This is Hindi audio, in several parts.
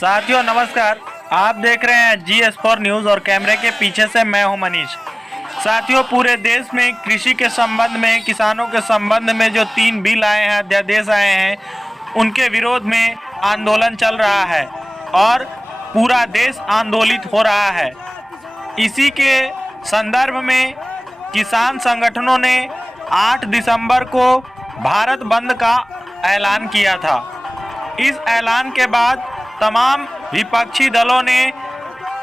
साथियों नमस्कार, आप देख रहे हैं GS4 न्यूज़ और कैमरे के पीछे से मैं हूं मनीष। साथियों, पूरे देश में कृषि के संबंध में, किसानों के संबंध में जो 3 बिल आए हैं, अध्यादेश आए हैं, उनके विरोध में आंदोलन चल रहा है और पूरा देश आंदोलित हो रहा है। इसी के संदर्भ में किसान संगठनों ने 8 दिसंबर को भारत बंद का ऐलान किया था। इस ऐलान के बाद तमाम विपक्षी दलों ने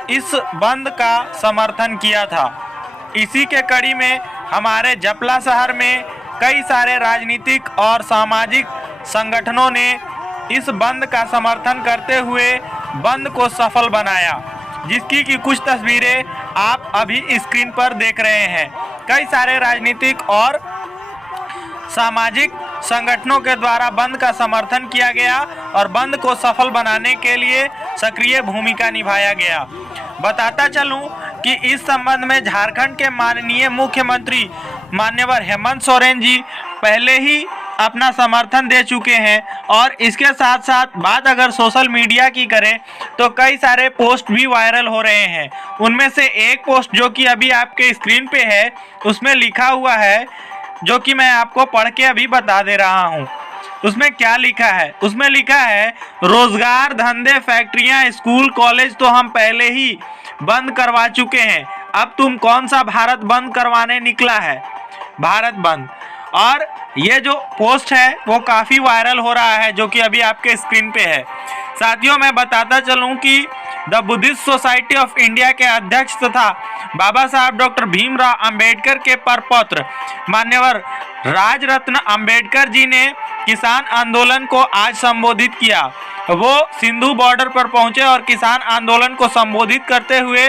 इस बंद का समर्थन किया था। इसी के कड़ी में हमारे जपला शहर में कई सारे राजनीतिक और सामाजिक संगठनों ने इस बंद का समर्थन करते हुए बंद को सफल बनाया, जिसकी की कुछ तस्वीरें आप अभी स्क्रीन पर देख रहे हैं। कई सारे राजनीतिक और सामाजिक संगठनों के द्वारा बंद का समर्थन किया गया और बंद को सफल बनाने के लिए सक्रिय भूमिका निभाया गया। बताता चलूं कि इस संबंध में झारखंड के माननीय मुख्यमंत्री मान्यवर हेमंत सोरेन जी पहले ही अपना समर्थन दे चुके हैं और इसके साथ साथ बात अगर सोशल मीडिया की करें तो कई सारे पोस्ट भी वायरल हो रहे हैं। उनमें से एक पोस्ट जो कि अभी आपके स्क्रीन पे है, उसमें लिखा हुआ है, जो कि मैं आपको पढ़ के अभी बता दे रहा हूं। उसमें क्या लिखा है? उसमें लिखा है, रोजगार, धंधे, फैक्ट्रियां, स्कूल, कॉलेज तो हम पहले ही बंद करवा चुके हैं। अब तुम कौन सा भारत बंद करवाने निकला है? भारत बंद। और ये जो पोस्ट है वो काफ़ी वायरल हो रहा है, जो कि अभी आपके स्क्रीन पे है। साथियों, मैं बताता चलूं कि the Buddhist society of India के अध्यक्ष तथा बाबा साहब डॉक्टर भीमराव अंबेडकर के परपौत्र मान्यवर राजरत्न अंबेडकर जी ने किसान आंदोलन को आज संबोधित किया। वो सिंधु बॉर्डर पर पहुंचे और किसान आंदोलन को संबोधित करते हुए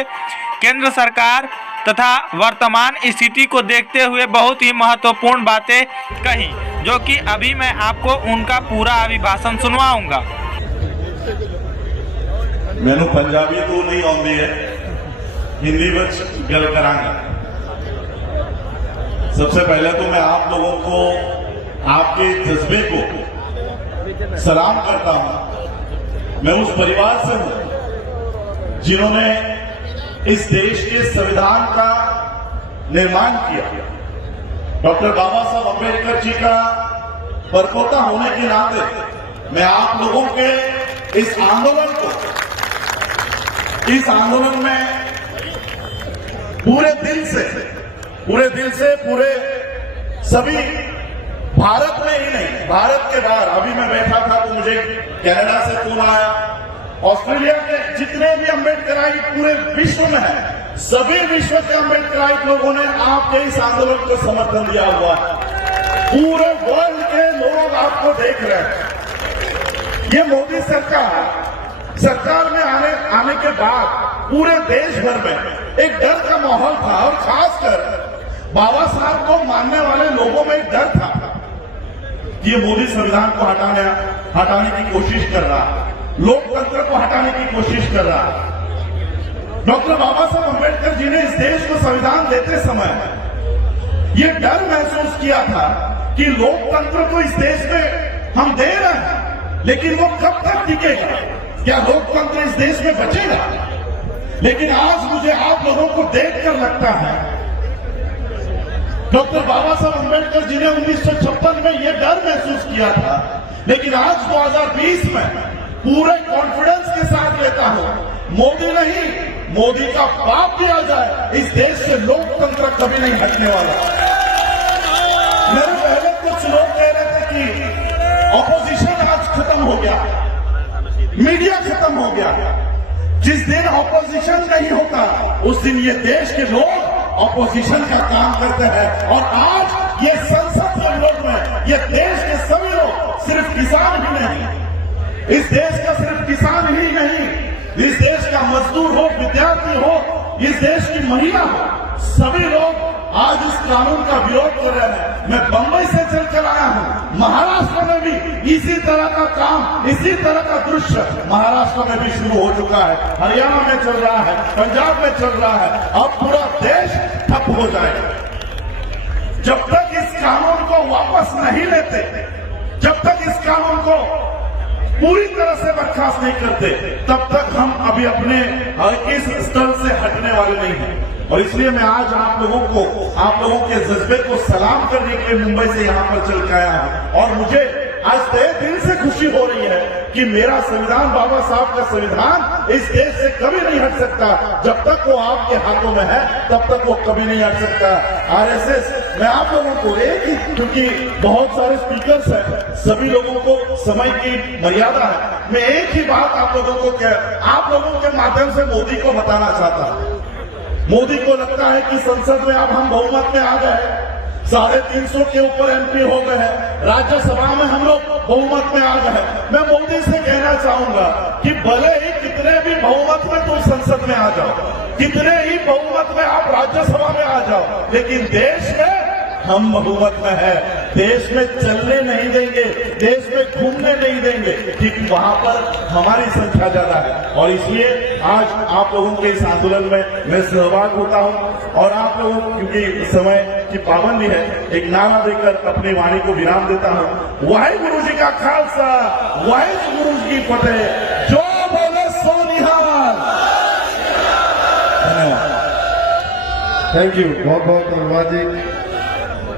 केंद्र सरकार तथा वर्तमान स्थिति को देखते हुए बहुत ही महत्वपूर्ण बातें कही, जो कि अभी मैं आपको उनका पूरा अभिभाषण सुनवाऊंगा। मैनू पंजाबी तो नहीं आती है, हिंदी में गल करांगा। सबसे पहले तो मैं आप लोगों को, आपके जज्बे को सलाम करता हूं। मैं उस परिवार से हूं जिन्होंने इस देश के संविधान का निर्माण किया। डॉक्टर बाबा साहब अम्बेडकर जी का परपोता होने के नाते मैं आप लोगों के इस आंदोलन में पूरे दिल से पूरे सभी भारत में ही नहीं, भारत के बाहर, अभी मैं बैठा था तो मुझे कनाडा से फोन आया, ऑस्ट्रेलिया के जितने भी अम्बेडकराइट पूरे विश्व में है, सभी विश्व के अम्बेडकराइट लोगों ने आपके इस आंदोलन को समर्थन दिया हुआ है। पूरे वर्ल्ड के लोग आपको देख रहे हैं। ये मोदी सरकार में आने के बाद पूरे देश भर में एक डर का माहौल था और खासकर बाबा साहब को मानने वाले लोगों में एक डर था कि ये मोदी संविधान को हटाने की कोशिश कर रहा, लोकतंत्र को हटाने की कोशिश कर रहा। डॉक्टर बाबा साहब अम्बेडकर जी ने इस देश को संविधान देते समय ये डर महसूस किया था कि लोकतंत्र तो इस देश में हम दे रहे हैं, लेकिन वो कब तक टिकेगा? क्या लोकतंत्र इस देश में बचेगा? लेकिन आज मुझे आप लोगों को देखकर लगता है, डॉक्टर बाबा साहब अम्बेडकर जी ने 1956 में यह डर महसूस किया था, लेकिन आज 2020 में पूरे कॉन्फिडेंस के साथ लेता हूं, मोदी नहीं, मोदी का बाप भी आ जाए, इस देश से लोकतंत्र कभी नहीं हटने वाला। मेरे पहले कुछ लोग कह रहे थे कि ऑपोजिशन आज खत्म हो गया, मीडिया खत्म हो गया। जिस दिन ऑपोजिशन नहीं होता उस दिन ये देश के लोग ऑपोजिशन का काम करते हैं। और आज ये संसद के विरोध में ये देश के सभी लोग, सिर्फ किसान ही नहीं, इस देश का सिर्फ किसान ही नहीं, इस देश का मजदूर हो, विद्यार्थी हो, इस देश की महिला हो, सभी लोग आज इस कानून का विरोध कर रहे हैं। मैं बंबई से चलकर आया हूं, महाराष्ट्र में भी इसी तरह का काम, इसी तरह का दृश्य महाराष्ट्र में भी शुरू हो चुका है, हरियाणा में चल रहा है, पंजाब में चल रहा है। अब पूरा देश ठप हो जाएगा। जब तक इस कानून को वापस नहीं लेते, जब तक इस कानून को पूरी तरह से बर्खास्त नहीं करते तब तक हम अभी अपने इस स्तर से हटने वाले नहीं हैं। और इसलिए मैं आज आप लोगों के जज्बे को सलाम करने के लिए मुंबई से यहाँ पर चल के आया हूँ। और मुझे आज तहे दिल से खुशी हो रही है कि मेरा संविधान, बाबा साहब का संविधान इस देश से कभी नहीं हट सकता। जब तक वो आपके हाथों में है तब तक वो कभी नहीं हट सकता। आरएसएस, मैं आप लोगों को क्योंकि बहुत सारे स्पीकर्स हैं, सभी लोगों को समय की मर्यादा है, मैं एक ही बात आप लोगों के माध्यम से मोदी को बताना चाहता हूं। मोदी को लगता है कि संसद में अब हम बहुमत में आ गए, 350 के ऊपर एमपी हो गए हैं, राज्यसभा में हम लोग बहुमत में आ गए। मैं मोदी से कहना चाहूंगा कि भले ही कितने भी बहुमत में तुम संसद में आ जाओ, कितने ही बहुमत में आप राज्यसभा में आ जाओ, लेकिन देश में हम बहुमत में है। देश में चलने नहीं देंगे, देश में घूमने नहीं देंगे, क्योंकि वहां पर हमारी संख्या ज्यादा है। और इसलिए आज आप लोगों के इस आंदोलन में मैं सहभाग होता हूं। और आप लोगों, क्योंकि समय की पाबंदी है, एक नारा देकर अपनी वाणी को विराम देता हूं। वाहिगुरु जी का खालसा, वाहिगुरु जी की फतेह। जो बोले सो निहाल। धन्यवाद। थैंक यू, बहुत बहुत धन्यवाद जी।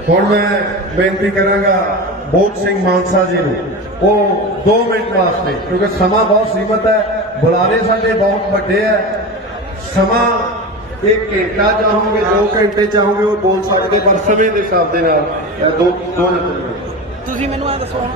ਹੁਣ ਮੈਂ ਬੇਨਤੀ ਕਰਾਂਗਾ ਬੋਧ ਸਿੰਘ ਮਾਨਸਾ ਜੀ ਨੂੰ, ਉਹ 2 ਮਿੰਟ ਵਾਸਤੇ, ਕਿਉਂਕਿ ਸਮਾਂ ਬਹੁਤ ਸੀਮਤ ਹੈ, ਬੁਲਾਰੇ ਸਾਡੇ ਬਹੁਤ ਵੱਡੇ ਹੈ, ਸਮਾਂ 1 ਘੰਟਾ ਚਾਹੋਗੇ 2 ਘੰਟੇ ਚਾਹੋਗੇ ਉਹ ਬੋਲ ਸਕਦੇ, ਪਰ ਸਮੇਂ ਦੇ ਹਿਸਾਬ ਦੇ ਨਾਲ 2 ਮਿੰਟ ਤੁਸੀਂ ਮੈਨੂੰ ਆ ਦੱਸੋ ਹੁਣ